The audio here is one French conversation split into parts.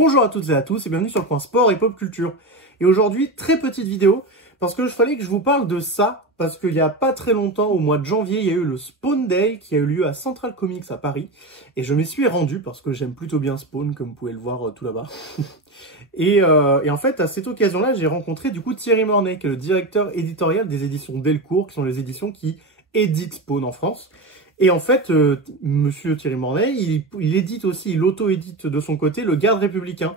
Bonjour à toutes et à tous et bienvenue sur le coin sport et pop culture. Et aujourd'hui, très petite vidéo, parce que je fallait que je vous parle de ça, parce qu'il n'y a pas très longtemps, au mois de janvier, il y a eu le Spawn Day qui a eu lieu à Central Comics à Paris. Et je m'y suis rendu parce que j'aime plutôt bien Spawn, comme vous pouvez le voir tout là-bas. et en fait, à cette occasion-là, j'ai rencontré du coup Thierry Mornay, qui est le directeur éditorial des éditions Delcourt, qui sont les éditions qui éditent Spawn en France. Et en fait, monsieur Thierry Mornay, il édite aussi, il auto-édite de son côté Le Garde républicain,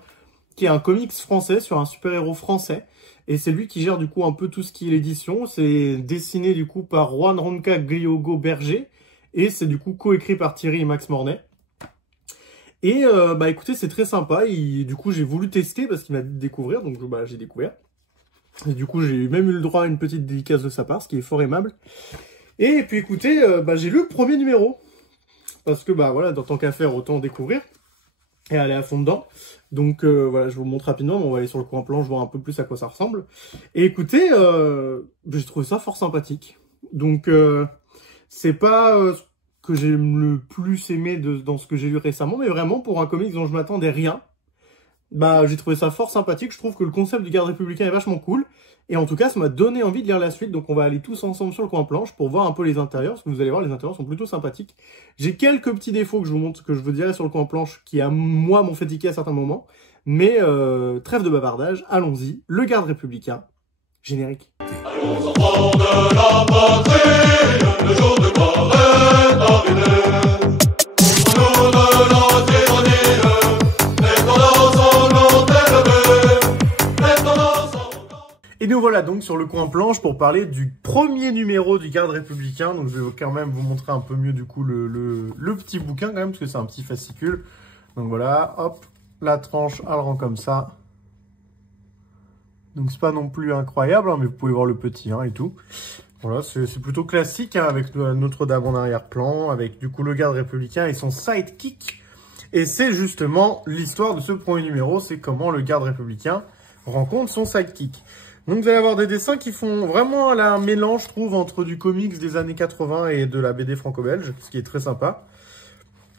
qui est un comics français sur un super-héros français. Et c'est lui qui gère du coup un peu tout ce qui est l'édition. C'est dessiné du coup par Juan Ronca Griogo Berger. Et c'est du coup coécrit par Thierry et Max Mornay. Et bah écoutez, c'est très sympa. Du coup, j'ai voulu tester parce qu'il m'a dit de découvrir. Donc bah, j'ai découvert. Et du coup, j'ai même eu le droit à une petite dédicace de sa part, ce qui est fort aimable. Et puis écoutez, bah, j'ai lu le premier numéro, parce que bah voilà, dans tant qu'à faire, autant découvrir et aller à fond dedans. Donc voilà, je vous montre rapidement, mais on va aller sur le coin planche, voir un peu plus à quoi ça ressemble. Et écoutez, j'ai trouvé ça fort sympathique. Donc c'est pas ce que j'ai le plus aimé dans ce que j'ai lu récemment, mais vraiment pour un comics dont je m'attendais rien. Bah, j'ai trouvé ça fort sympathique. Je trouve que le concept du garde républicain est vachement cool. Et en tout cas, ça m'a donné envie de lire la suite. Donc, on va aller tous ensemble sur le coin planche pour voir un peu les intérieurs. Parce que vous allez voir, les intérieurs sont plutôt sympathiques. J'ai quelques petits défauts que je vous montre, que je vous dirai sur le coin planche, qui, à moi, m'ont fait tiquer à certains moments. Mais, trêve de bavardage, allons-y. Le garde républicain, générique. Allons enfants de la patrie, le jour de gloire est arrivé. Nous de la tyrannie. Et nous voilà donc sur le coin planche pour parler du premier numéro du Garde républicain. Donc je vais quand même vous montrer un peu mieux du coup le petit bouquin quand même, parce que c'est un petit fascicule. Donc voilà, hop, la tranche, elle rend comme ça. Donc c'est pas non plus incroyable, hein, mais vous pouvez voir le petit et tout. Voilà, c'est plutôt classique, hein, avec Notre-Dame en arrière-plan, avec du coup le Garde républicain et son sidekick. Et c'est justement l'histoire de ce premier numéro, c'est comment le Garde républicain rencontre son sidekick. Donc vous allez avoir des dessins qui font vraiment un mélange, je trouve, entre du comics des années 80 et de la BD franco-belge, ce qui est très sympa.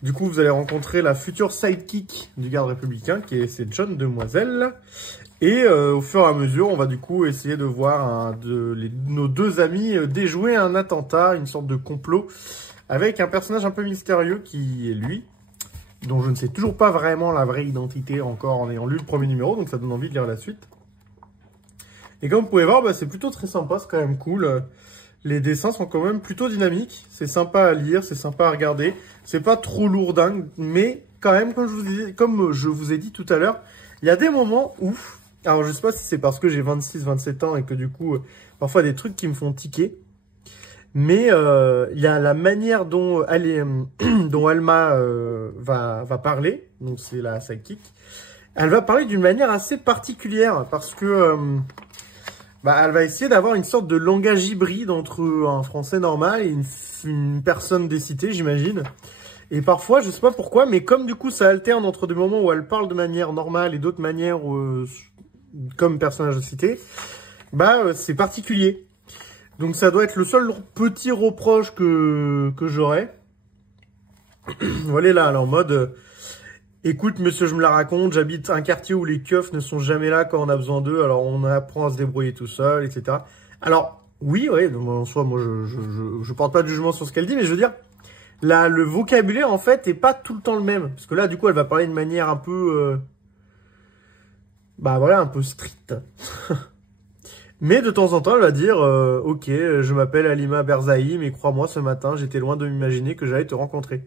Du coup, vous allez rencontrer la future sidekick du Garde républicain, c'est John Demoiselle. Et au fur et à mesure, on va du coup essayer de voir nos deux amis déjouer un attentat, une sorte de complot, avec un personnage un peu mystérieux qui est lui, dont je ne sais toujours pas vraiment la vraie identité encore en ayant lu le premier numéro, donc ça donne envie de lire la suite. Et comme vous pouvez voir, bah, c'est plutôt très sympa, c'est quand même cool. Les dessins sont quand même plutôt dynamiques, c'est sympa à lire, c'est sympa à regarder. C'est pas trop lourdingue, mais quand même, comme je vous ai dit tout à l'heure, il y a des moments où... Alors je sais pas si c'est parce que j'ai 26-27 ans et que du coup, parfois des trucs qui me font tiquer. Mais il y a la manière dont Alma va parler, donc c'est la sidekick. Elle va parler d'une manière assez particulière parce que elle va essayer d'avoir une sorte de langage hybride entre un français normal et une personne des cités, j'imagine. Et parfois, je sais pas pourquoi, mais comme du coup ça alterne entre des moments où elle parle de manière normale et d'autres manières comme personnage de cité, c'est particulier. Donc ça doit être le seul petit reproche que j'aurais. Voilà là, en mode... écoute, monsieur, je me la raconte, j'habite un quartier où les keufs ne sont jamais là quand on a besoin d'eux, alors on apprend à se débrouiller tout seul, etc. Alors, oui, en soi, moi, je porte pas de jugement sur ce qu'elle dit, mais je veux dire, là, le vocabulaire, en fait, est pas tout le temps le même. Parce que là, du coup, elle va parler de manière un peu... un peu strict. Mais de temps en temps, elle va dire ok, je m'appelle Alima Berzaï, mais crois-moi, ce matin, j'étais loin de m'imaginer que j'allais te rencontrer. »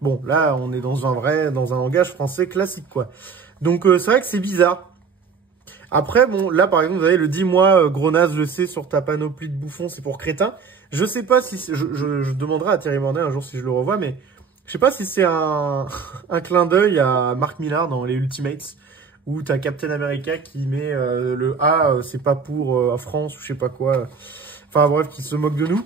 Bon, là, on est dans un langage français classique, quoi. Donc, c'est vrai que c'est bizarre. Après, bon, là, par exemple, vous avez le « dis-moi, gros naze, le sais, sur ta panoplie de bouffons, c'est pour crétin ». Je sais pas si... Je demanderai à Thierry Mornay un jour si je le revois, mais je sais pas si c'est un clin d'œil à Mark Millar dans les Ultimates, où t'as Captain America qui met le « A, c'est pas pour France » ou je sais pas quoi. Enfin bref, qui se moque de nous.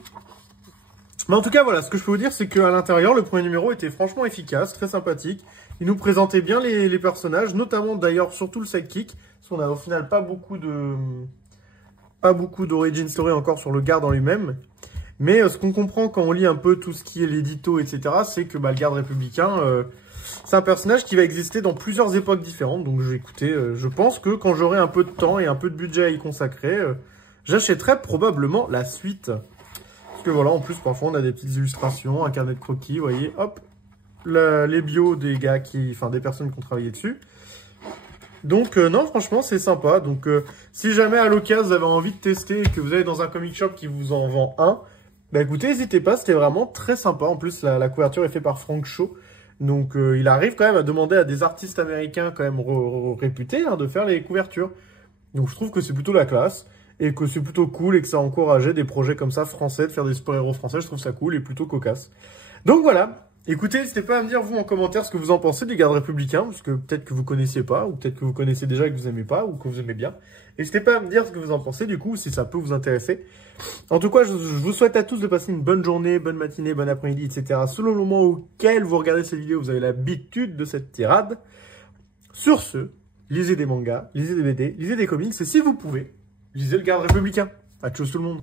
Mais en tout cas, voilà, ce que je peux vous dire, c'est qu'à l'intérieur, le premier numéro était franchement efficace, très sympathique. Il nous présentait bien les personnages, notamment d'ailleurs surtout le sidekick, parce qu'on a au final pas beaucoup d'origin story encore sur le garde en lui-même. Mais ce qu'on comprend quand on lit un peu tout ce qui est l'édito, etc., c'est que le garde républicain, C'est un personnage qui va exister dans plusieurs époques différentes. Donc, écoutez, je pense que quand j'aurai un peu de temps et un peu de budget à y consacrer, j'achèterai probablement la suite. Parce que voilà, en plus, parfois, on a des petites illustrations, un carnet de croquis, vous voyez, hop, les bios des gars des personnes qui ont travaillé dessus. Donc, non, franchement, c'est sympa. Donc, si jamais à l'occasion, vous avez envie de tester et que vous allez dans un comic shop qui vous en vend un, bah écoutez, n'hésitez pas, c'était vraiment très sympa. En plus, la couverture est faite par Frank Shaw. Donc, il arrive quand même à demander à des artistes américains quand même réputés de faire les couvertures. Donc, je trouve que c'est plutôt la classe et que c'est plutôt cool et que ça encourageait des projets comme ça français, de faire des super-héros français. Je trouve ça cool et plutôt cocasse. Donc, voilà. Écoutez, n'hésitez pas à me dire, vous, en commentaire, ce que vous en pensez du Garde républicain, parce que peut-être que vous connaissiez pas, ou peut-être que vous connaissez déjà et que vous aimez pas, ou que vous aimez bien. N'hésitez pas à me dire ce que vous en pensez, du coup, si ça peut vous intéresser. En tout cas, je vous souhaite à tous de passer une bonne journée, bonne matinée, bon après-midi, etc. Selon le moment auquel vous regardez cette vidéo, vous avez l'habitude de cette tirade. Sur ce, lisez des mangas, lisez des BD, lisez des comics, et si vous pouvez, lisez le Garde républicain. À tous tout le monde.